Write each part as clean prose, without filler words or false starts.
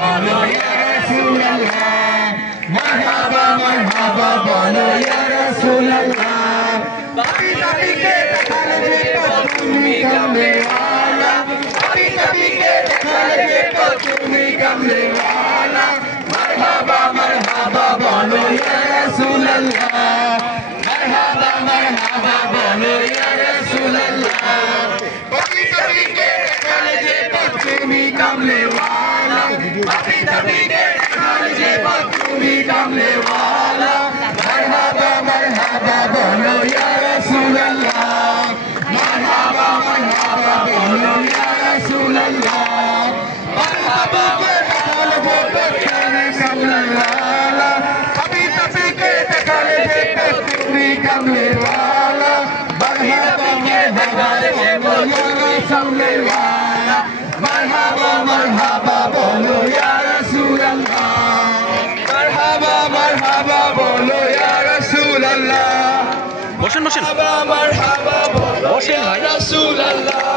বলো ইয়া রাসূলুল্লাহ মারহাবা মারহাবা বলো ইয়া রাসূলুল্লাহ পাপি নবীকে দেখালে যে তুমি কামলে ওয়ালা পাপি নবীকে দেখালে যে তুমি কামলে ওয়ালা মারহাবা মারহাবা বলো ইয়া রাসূলুল্লাহ মারহাবা মারহাবা বলো ইয়া রাসূলুল্লাহ পাপি নবীকে দেখালে যে তুমি কামলে ওয়ালা পাপি নবীকে দেখালে যে তুমি কামলে ওয়ালা মারহাবা মারহাবা বলো ইয়া রাসূলুল্লাহ মারহাবা মারহাবা বলো ইয়া রাসূলুল্লাহ মারহাবা মারহাবা বলো তুমি কামলে ওয়ালা পাপি নবীকে দেখালে যে তুমি কামলে ওয়ালা মারহাবা মারহাবা বলো ইয়া রাসূলুল্লাহ মারহাবা মারহাবা বলো ইয়া রাসূলুল্লাহ মারহাবা মারহাবা বলো ইয়া রাসূলুল্লাহ বসেন বসেন মারহাবা বলো ইয়া রাসূলুল্লাহ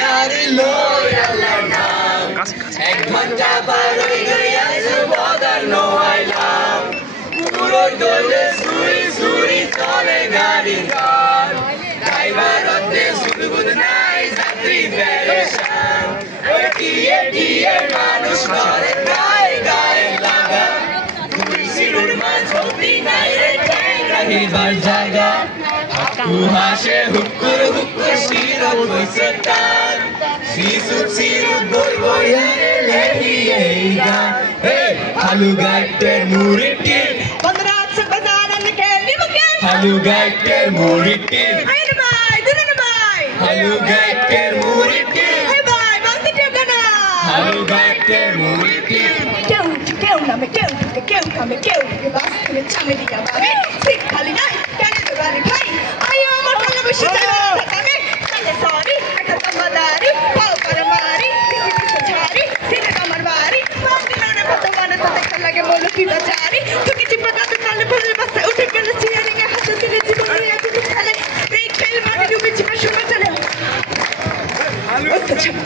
গাড়ি লইলাম এক ঘন্টা পার হয়ে গেছে বদর নইলাম পুরো দলে সুরি সুরি চলে গাড়ি গান ড্রাইভারতে সুদবুদ নাই যাত্রী পেরেশান টিয়ে টিয়ে মানুষ করে গায়ে গায়ে লাগা সিরুর মাঝি নাই রে রহিবার জায়গা হাসে হুকুর হুকুর শিরত হইছে টান সিরুত বই বই লেহিয়ে গান হালু গাইটের মুরিটি বন্দরাত সে বাজারন কে লিমকে হালু গাইটের মুরিটি আইন ভাই দুন ভাই হালু গাইটের মুরিটি হে ভাই বলতে দেব না হালু গাইটের মুরিটি কেউ না মে কেউ খামে কেউ বাস করে চামে দিয়া বাবে ঠিক খালি নাই কেন দেবারে ভাই আয়ো আমার ভালো বসে যাবে তাকে তাহলে সরি একটা তোমাদারি পাও করে মারি কিছু ছাড়ি সিনে কামার বাড়ি দিনে কত মানে তো দেখা লাগে বলো কি বাজারি তুই কিছু পতা তো কালে ভরে বাসে উঠে গেল চিয়ারিং এ হাতে দিলে জীবনে আছে খেলে এই খেল মানে ডুবে চিপে শুনে চলে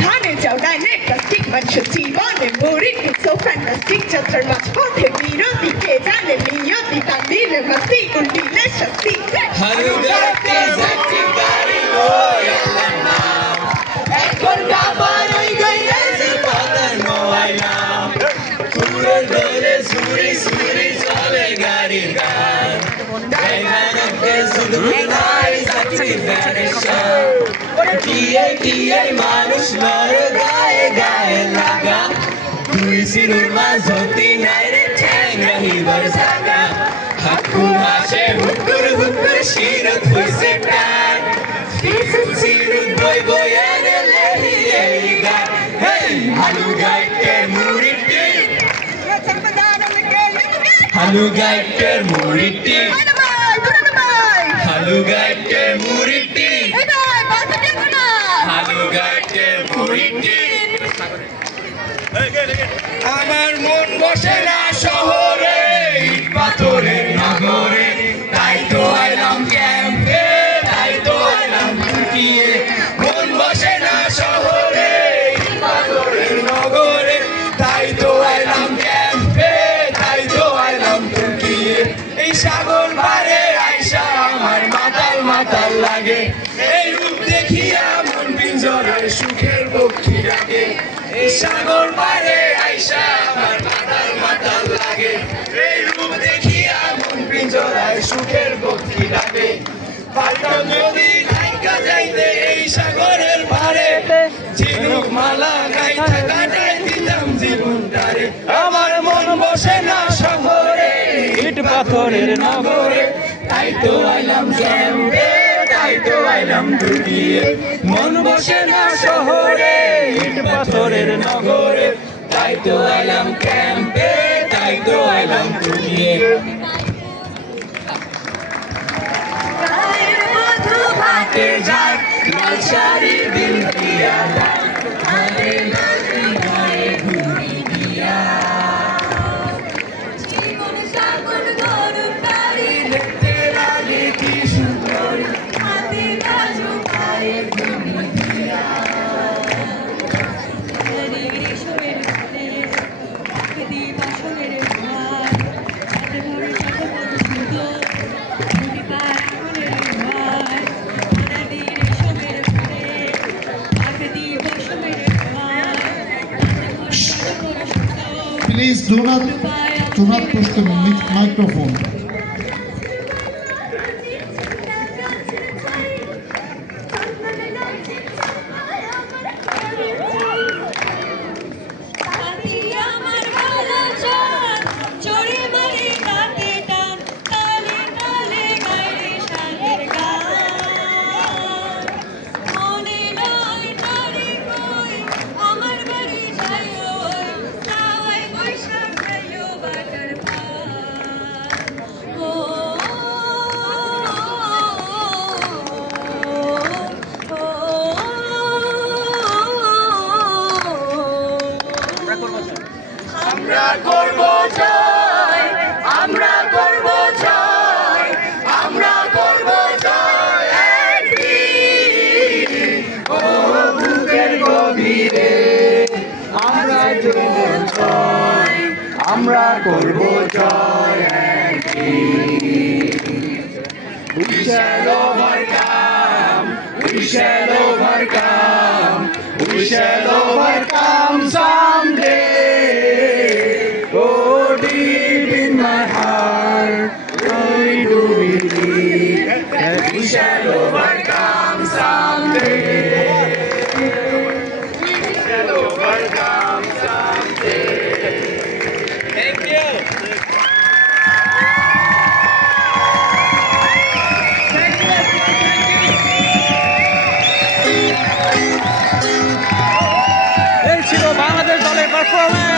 ছানে যাও ডাইনে প্লাস্টিক মানুষ জীবনে মরি সো ফ্যান্টাস্টিক যাত্রার মাঝপথে বিরোধীকে জানে নিয়তি কান্দিলে মস্তি উল্টিলে শক্তি হারু গাইতে যাচ্ছি গাড়ি লইলাম না এক ঘন্টা পার হয়ে গেছে বদর নইলাম পুরো দলে সুরি সুরি চলে গাড়ি গান ড্রাইভারতে সুদবুদ নাই যাত্রী পেরেশান টিয়ে টিয়ে মানুষ লড়ে গায়ে গায়ে লাগা তুই সিরুর মাঝি নাই রে ঠ্যাং রহিবার জায়গা হাকু হাসে হুকুর হুকুর শিরত হইছে টান সিরুত বই বই এনে লেহিয়ে গান হালু গাইটের মুরিটি হালু গাইটের মুরিটি হালু গাইটের মুরিটি হালু গাইটের মুরিটি আমার মন বসে না শহরে ইট পাথরের নগরে তাই তো আইলাম ক্যাম্পে তাই তো আইলাম লুকিয়ে মন বসে না শহরে ইট পাথরের নগরে তাই তো আইলাম ক্যাম্পে তাই তো আইলাম লুকিয়ে এই সাগর পারে আইসা আমার মাতাল মাতাল লাগে এই রূপ দেখিয়া মন পিঞ্জরায় সুখের পক্ষী ডাকে এই সাগর পারে আইসা আমার মাতাল মাতাল লাগে এই রূপ দেখিয়া মন পিঞ্জরায় সুখের পক্ষী ডাকে পাইতাম যদি নাইকা যাইতে এই সাগরের পারে ঝিনুক মালা গাইতা কাটাই দিতাম জীবনটারে আমার মন বসে না শহরে ইট পাথরের নগরে তাই তো আইলাম ক্যাম্পে তাই তো আইলাম ঢুকিয়ে মন বসে না শহরে ইট পাথরের নগরে তাই তো আইলাম ক্যাম্পে তাই তো আইলাম ঢুকিয়ে হাতে যায় লাল শাড়ি দিল দিয়া হাতে নাচি গায়ে ঘুরি দিয়া জীবন সাগর গরুর তারি দেখতে লাগে কি সুন্দর হাতে নাচো গায়ে ঘুরি দিয়া Please do not push the microphone. আমরা করব জয়, আমরা করব জয়, আমরা করব জয় একদিন। ও বুকের গভীরে আমরা করব জয়, আমরা করব জয় একদিন। We shall overcome, we shall overcome, we shall overcome someday. Oh, deep in my heart, I do believe that we shall overcome someday. We shall overcome someday. Thank you. এই ছিল বাংলাদেশ দলের পারফরম্যান্স।